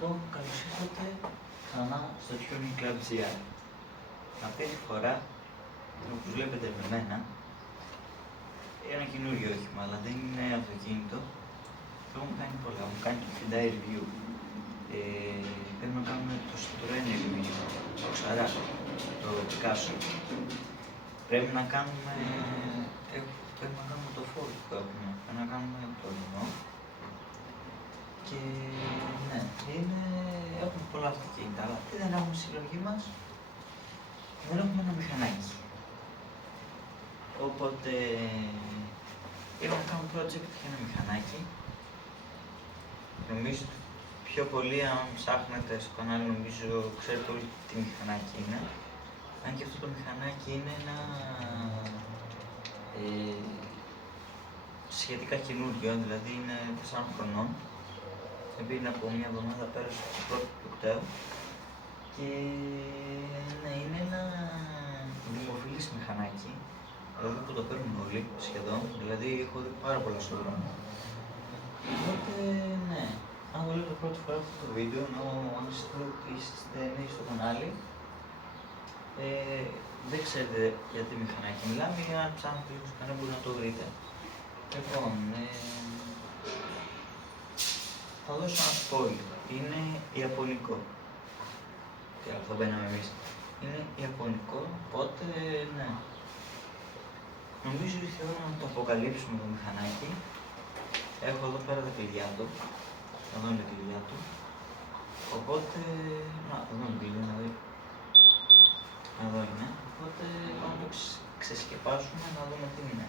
Λοιπόν, καλώς ήρθατε ξανά στο Tuning Club GR. Αυτή τη φορά, όπως βλέπετε με μένα, ένα καινούριο όχημα, αλλά δεν είναι αυτοκίνητο. Το έχουμε κάνει πολλά, έχουμε κάνει το Hyundai Review. Πρέπει να κάνουμε το Citroën Review, το Xara, το Picasso. Πρέπει να κάνουμε το Ford που έχουμε, πρέπει να κάνουμε το Renault. Και ναι, έχουμε πολλά αυτοκίνητα, αλλά τι δεν έχουμε στη συλλογή μας, δεν έχουμε ένα μηχανάκι. Οπότε είπαμε να κάνουμε project για ένα μηχανάκι. Νομίζω πιο πολύ, αν ψάχνετε στο κανάλι, νομίζω ξέρετε όλοι τι μηχανάκι είναι. Αν και αυτό το μηχανάκι είναι ένα σχετικά καινούριο, δηλαδή είναι 4 χρονών. Πριν από μια εβδομάδα πέρασε το πρώτο του κτέο και ναι, είναι ένα δημοφιλής μηχανάκι, δηλαδή που το παίρνουν όλοι σχεδόν, δηλαδή έχω δει πάρα πολλά στον δρόμο. Οπότε ναι, αν βλέπετε πρώτη φορά αυτό το βίντεο, ενώ αν είστε νέοι στο κανάλι, δεν ξέρετε για τι μηχανάκι μιλάμε, ή αν ψάχνετε λίγο στο κανάλι μπορείτε να το βρείτε. Λοιπόν, θα δώσω ένα spoiler. Είναι ιαπωνικό. Τι άλλο θα μπαίναμε εμείς. Είναι ιαπωνικό, οπότε ναι. Νομίζω ήρθε η ώρα να το αποκαλύψουμε το μηχανάκι. Έχω εδώ πέρα τα κλειδιά του. Εδώ είναι τα κλειδιά του. Οπότε, εδώ είναι το κλειδί, δηλαδή. Εδώ είναι. Οπότε πάμε να το ξεσκεπάσουμε να δούμε τι είναι.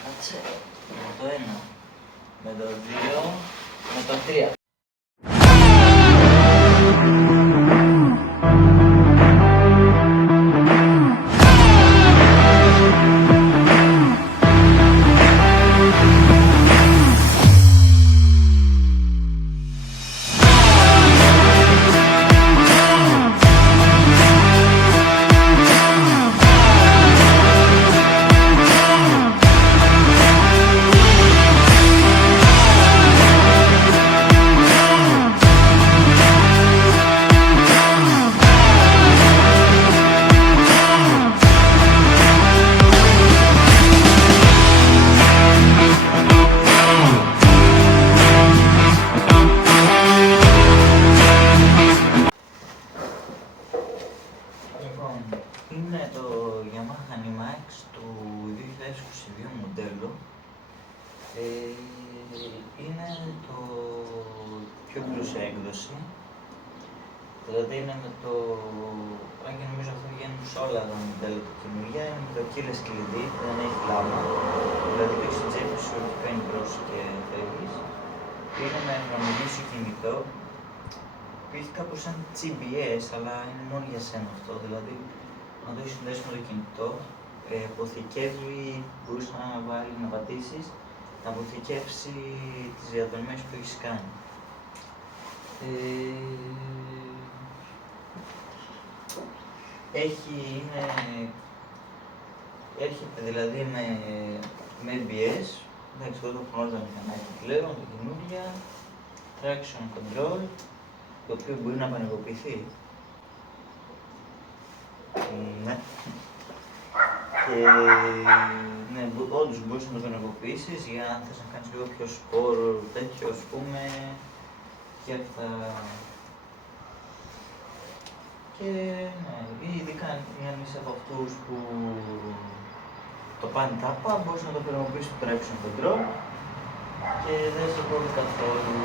Κάτσε. Με το 1. Με το 2. Με το 3. Είναι το Yamaha Animax του 2022 μοντέλο. Είναι το πιο πλούσια έκδοση. Δηλαδή είναι με το... αν και νομίζω αυτό βγαίνουν σε όλα τα μοντέλα του καινούργια, είναι με το keyless κλειδί που δεν έχει κλάμα. Δηλαδή το έχεις στην τσέπη σου και κάνει μπρος και φεύγεις. Είναι με χρονομιλήσιο κινητό που έχει κάπως σαν GPS, αλλά είναι μόνο για σένα αυτό. Δηλαδή, αν το έχεις συνδέσει με το κινητό, αποθηκεύει, μπορείς να πατήσεις, να αποθηκεύσει τις διαδρομές που έχεις κάνει. Έρχεται δηλαδή με ABS, εντάξει, εδώ το έχουν όλα τα μηχανάκια πλέον, τα καινούργια, traction control, το οποίο μπορεί να πανεργοποιηθεί. Ναι. Και ναι, όντως μπορείς να το πανεργοποιήσεις για αν θες να κάνεις λίγο πιο σπόρο, τέτοιο ας πούμε, και αυτά. Και ναι, ειδικά αν είσαι από αυτούς που το πάνε τάπα, μπορείς να το πανεργοποιήσεις το traction control και δεν σε κόβει καθόλου.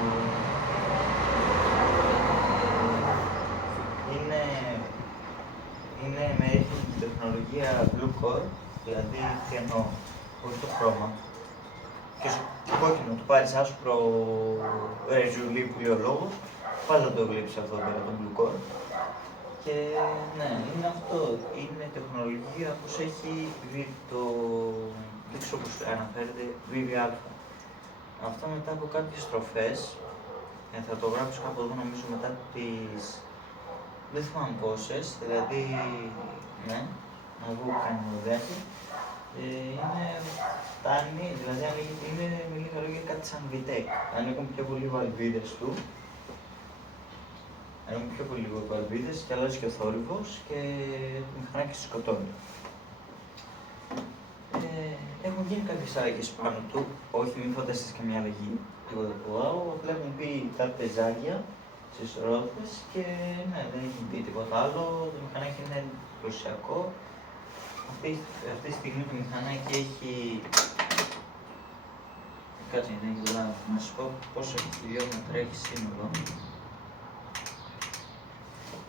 Έχει την τεχνολογία Blue Core, δηλαδή τι εννοώ, χωρίς το χρώμα. Και στο κόκκινο του πάρεις άσπρο ρεζουλί που λέει ο λόγος, πάντα το βλέπεις αυτό πέρα, το Blue Core. Και ναι, είναι αυτό, είναι τεχνολογία όπως έχει δεν ξέρω πώς αναφέρεται, VVA. Αυτό μετά από κάποιες στροφές, θα το γράψω κάπου εδώ νομίζω μετά τις... δεν θυμάμαι πόσες, δηλαδή, ναι, να δω που κάνει το δεύτερο. Φτάνει, δηλαδή είναι με λίγα λόγια κάτι σαν VTEC. Ανοίγουν πιο πολύ βαλβίδες του Έχουμε πιο πολύ λίγο βαλβίδες και αλλάζει και ο θόρυβος και το μηχανάκι σκοτώνει. Έχουν γίνει κάποιες αλλαγές πάνω του, όχι μην φανταστείς καμία αλλαγή, τίποτα από άλλο, απλά έχουν μπει τα πεζάρια στις ρόδες και ναι, δεν έχει μπει τίποτα άλλο, το μηχανάκι είναι πλουσιακό. Αυτή τη στιγμή το μηχανάκι έχει... Κάτσε να έχει δουλειά, να σας πω πόσα χιλιόμετρα έχει σύνολο.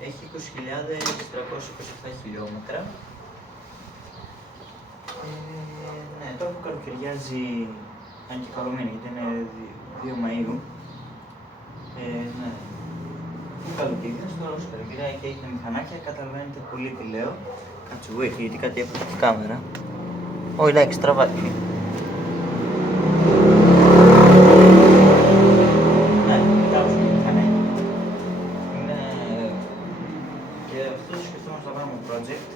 Έχει 20.327 χιλιόμετρα. Ναι, τώρα που καλοκαιριάζει, αν και καλωμένη, γιατί είναι 2 Μαΐου, ναι, που καλοκαιριάζει τώρα όσο καλοκαιριάζει και έχει τα μηχανάκια, καταλαβαίνετε πολύ τι λέω. Κάτσε wait, γιατί κάτι έπρεπε την κάμερα. Όχι, εντάξει, τραβάει. Ναι, κάπως το μηχανάκι. Είναι... Και αυτό το σκεφτόμαστε να κάνουμε project.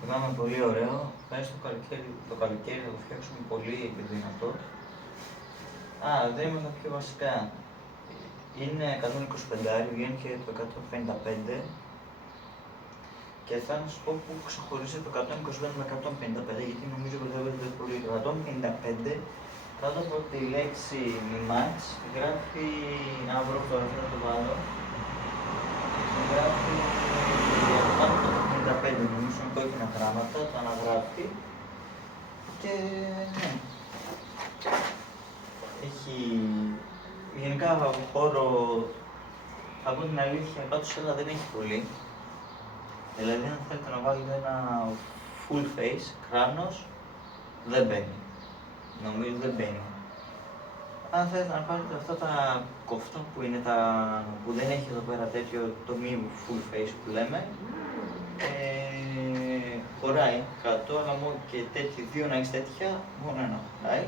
Το κάνουμε πολύ ωραίο. Πάει στο καλοκαίρι, το καλοκαίρι θα το φτιάξουμε πολύ δυνατό. Δεν είμαστε πιο βασικά. Είναι 125, βγαίνει και το 155. Και θα να σας πω που ξεχωρίζει το 125 με 155, γιατί νομίζω ότι δεν πολύ. Το 155 κάτω από τη λέξη Max γράφει, να βρω τώρα θα το βάλω, γράφει 155 νομίζω με κόκκινα γράμματα, το αναγράφει και ναι. Έχει γενικά χώρο, θα πω την αλήθεια, κάτω σε δεν έχει πολύ. Δηλαδή αν θέλετε να βάλετε ένα full face, κράνος, δεν μπαίνει. Νομίζω δεν μπαίνει. Αν θέλετε να πάρετε αυτά τα κοφτά που είναι τα... που δεν έχει εδώ πέρα τέτοιο το μη full face που λέμε, χωράει κάτω, αλλά μόνο και τέτοιοι δύο να έχεις τέτοια, μόνο ένα χωράει.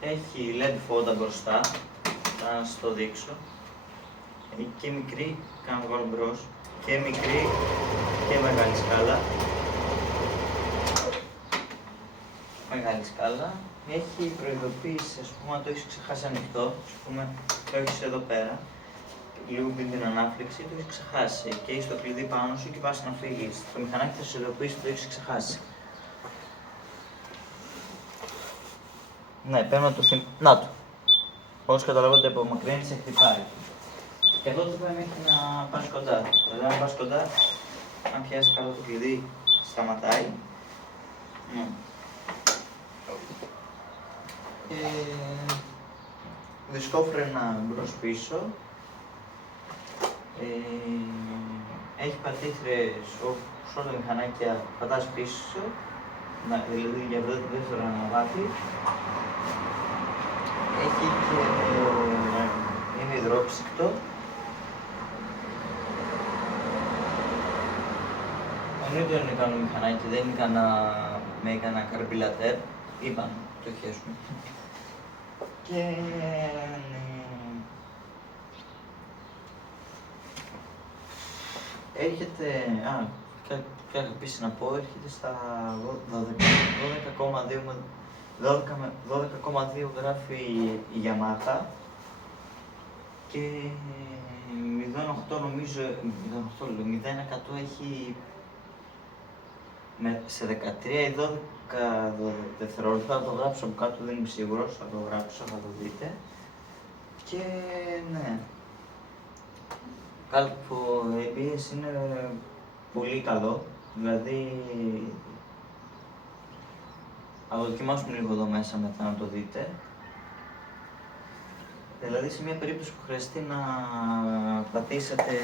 Έχει LED φώτα μπροστά, θα σας το δείξω. Έχει και μικρή, κάνω το βάλω μπρος, και μικρή και μεγάλη σκάλα. Μεγάλη σκάλα. Έχει προειδοποίηση, ας πούμε, αν το έχεις ξεχάσει ανοιχτό, ας πούμε, το έχεις εδώ πέρα, λίγο πριν την ανάφλεξη, το έχεις ξεχάσει και έχεις το κλειδί πάνω σου και πας να φύγεις. Το μηχανάκι θα σε ειδοποιήσει ότι το έχεις ξεχάσει. Ναι, πρέπει να το θυμ... Να το. Όπως καταλαβαίνετε από μακριά σε χτυπάει. Και εδώ το πρέπει μέχρι να πας κοντά. Δηλαδή, αν πας κοντά, αν πιάσεις καλά το κλειδί, σταματάει. Δισκόφρενα μπρος-πίσω. Έχει πατήθρες σε όλα τα μηχανάκια, πατάς πίσω, δηλαδή για δεύτερο αναβάτη. Έχει και είναι υδρόψυκτο. Εννοείται είναι κανένα μηχανάκι, δεν είναι με κανένα καρμπιλατέρ, είπαν το χέσουμε. Και έρχεται, κάτι επίσης να πω, έρχεται στα 12,2 γράφει η Yamaha και 0,8 νομίζω, 0,100 έχει σε 13 ή 12 δευτερόλεπτα, θα το γράψω από κάτω, δεν είμαι σίγουρος, θα το γράψω, θα το δείτε. Και ναι, κάλπο ABS είναι πολύ καλό, δηλαδή θα το δοκιμάσουμε λίγο εδώ μέσα μετά να το δείτε. Δηλαδή σε μια περίπτωση που χρειαστεί να πατήσετε,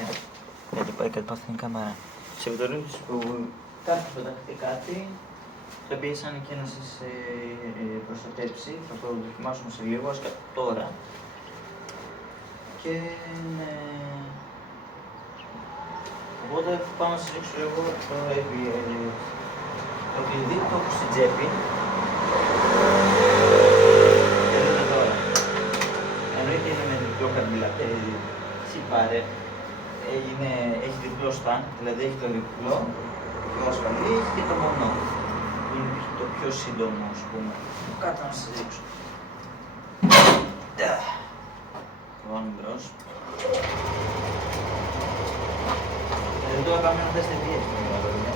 γιατί πάει κάτι πάθει η κάμερα, σε περίπτωση που κάποιος πεταχτεί κάτι, το οποίο σαν και να σας προστατέψει, θα το δοκιμάσουμε σε λίγο, ας τώρα. Και οπότε πάμε να σας δείξω λίγο το κλειδί, το έχω στην τσέπη. Και δείτε τώρα. Εννοείται είναι με διπλό καρμπιλατέρ, τσιπάρε. Έχει διπλό στάν, δηλαδή έχει το διπλό, το πιο ασφαλή, έχει και το μονό. Είναι το πιο σύντομο, ας πούμε. Κάτω να σας δείξω. Το βάλουμε μπρος. όρος. Δεν το έκαμε να θες ταινίες με όλα βέβαια.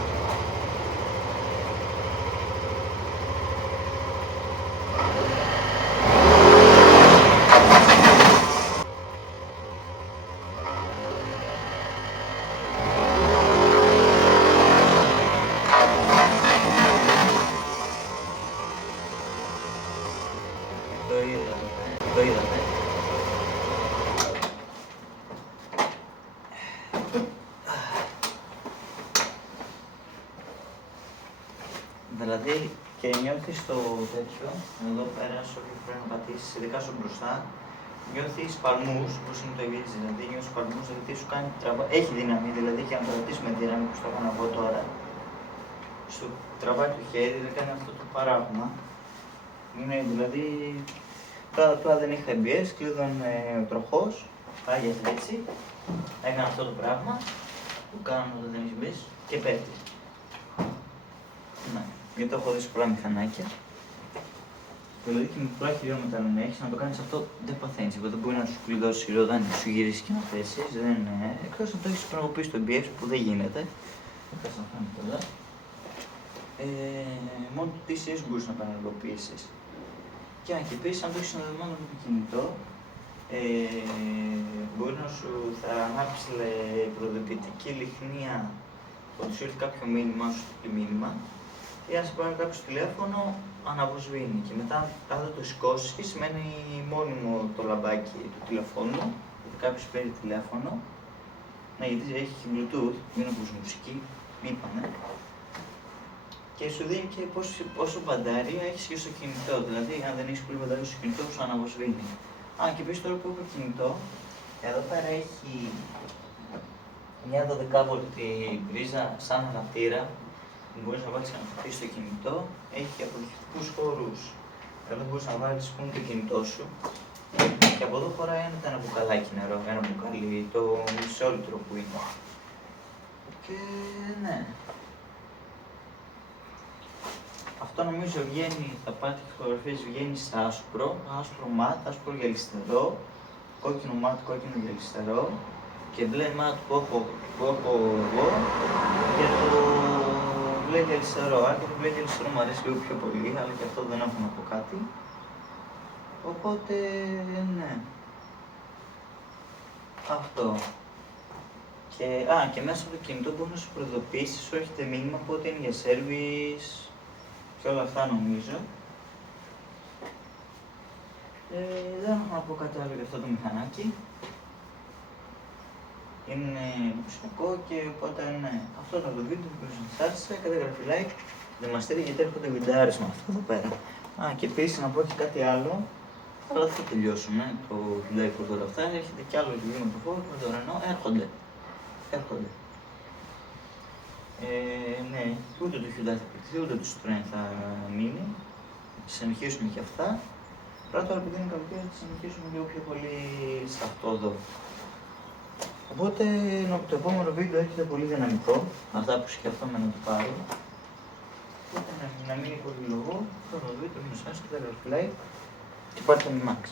Το είδατε. Δηλαδή και νιώθεις το τέτοιο, εδώ πέρα στο οποίο πρέπει να πατήσεις, ειδικά στο μπροστά, νιώθεις παλμούς, όπως είναι το γύρις, δηλαδή νιώθεις παλμούς, δηλαδή σου κάνει έχει δύναμη, δηλαδή και να το ρωτήσουμε τη δύναμη που στο έκανα εγώ τώρα, σου τραβάει το χέρι, δεν κάνει αυτό το παράγωμα. Είναι δηλαδή, τώρα απλά δεν είχα ABS, κλείδωνε ο τροχός, πάγιασε έτσι, έκανα αυτό το πράγμα που κάνουμε όταν δεν έχει μπεις και πέφτει. Ναι, γιατί το έχω δει σε πολλά μηχανάκια. Δηλαδή και με πολλά χιλιόμετρα να έχεις, να το κάνεις αυτό δεν παθαίνεις. Δεν μπορεί να σου κλειδώσει η ρόδα, να σου γυρίσει και να θέσεις. Εκτός αν το έχεις πραγματοποιήσει το ABS που δεν γίνεται. Δεν θα σας κάνω πολλά. Μόνο το TCS μπορείς να επανεργοποιήσεις. Και αν και επίσης, αν το έχεις συνδεδεμένο με το κινητό, μπορεί να σου θα ανάψει προειδοποιητική λιχνία ότι σου έρθει κάποιο μήνυμα, σου στείλει μήνυμα, ή αν σε πάρει κάποιο τηλέφωνο, αναβοσβήνει. Και μετά, αν δεν το σηκώσει, σημαίνει μόνιμο το λαμπάκι του τηλεφώνου, γιατί κάποιος παίρνει τηλέφωνο. Ναι, γιατί έχει Bluetooth, μην ακούς μουσική, είπαμε. Και σου δίνει και πόσο μπαταρία έχεις και στο κινητό. Δηλαδή, αν δεν έχεις πολύ μπαταρία στο κινητό, σου αναβοσβήνει. Και επίσης τώρα που έχω κινητό, εδώ πέρα έχει μια 12V πρίζα σαν αναπτήρα που μπορείς να βάλεις και να φορτίσεις το κινητό. Έχει και αποδεικτικούς χώρους. Εδώ μπορείς να βάλεις το κινητό σου. Και από εδώ χωράει ένα μπουκαλάκι νερό, ένα μπουκάλι, το μισόλιτρο που είναι. Και ναι. Αυτό νομίζω βγαίνει, θα πάτε και φωτογραφίες, βγαίνει σε άσπρο, άσπρο μάτ, άσπρο γυαλιστερό, κόκκινο μάτ, κόκκινο γυαλιστερό και μπλε μάτ που έχω εγώ και το μπλε γυαλιστερό. Αν και το μπλε γυαλιστερό μου αρέσει λίγο πιο πολύ, αλλά και αυτό δεν έχω να πω κάτι. Οπότε, ναι. Αυτό. Και μέσα από το κινητό μπορεί να σου προειδοποιήσει, σου έρχεται μήνυμα πότε είναι για service και όλα αυτά νομίζω. Δεν έχω να πω κάτι άλλο για αυτό το μηχανάκι. Είναι εντυπωσιακό και οπότε ναι. Αυτό ήταν το βίντεο που σας άρεσε, κάντε γραφή like, δεμαστείτε γιατί έρχονται βιντεάρες με αυτό εδώ πέρα. Και επίσης να πω και κάτι άλλο, αλλά δεν θα τελειώσουμε το Hyundai Creta όλα αυτά, έρχεται κι άλλο video με το Ford, με το Renault, έρχονται. Ναι, ούτε το Hyundai θα πληκτεί, ούτε το Citroën θα μείνει. Συνεχίσουμε και αυτά. Απλά τώρα επειδή είναι καλοκαίρι θα συνεχίσουμε λίγο πιο πολύ σε αυτό εδώ. Οπότε το επόμενο βίντεο έρχεται πολύ δυναμικό, αυτά που σκέφτομαι να το πάρω. Οπότε να μην είναι πολύ λόγο, το βίντεο με εσάς και τα like και πάρτε με Max.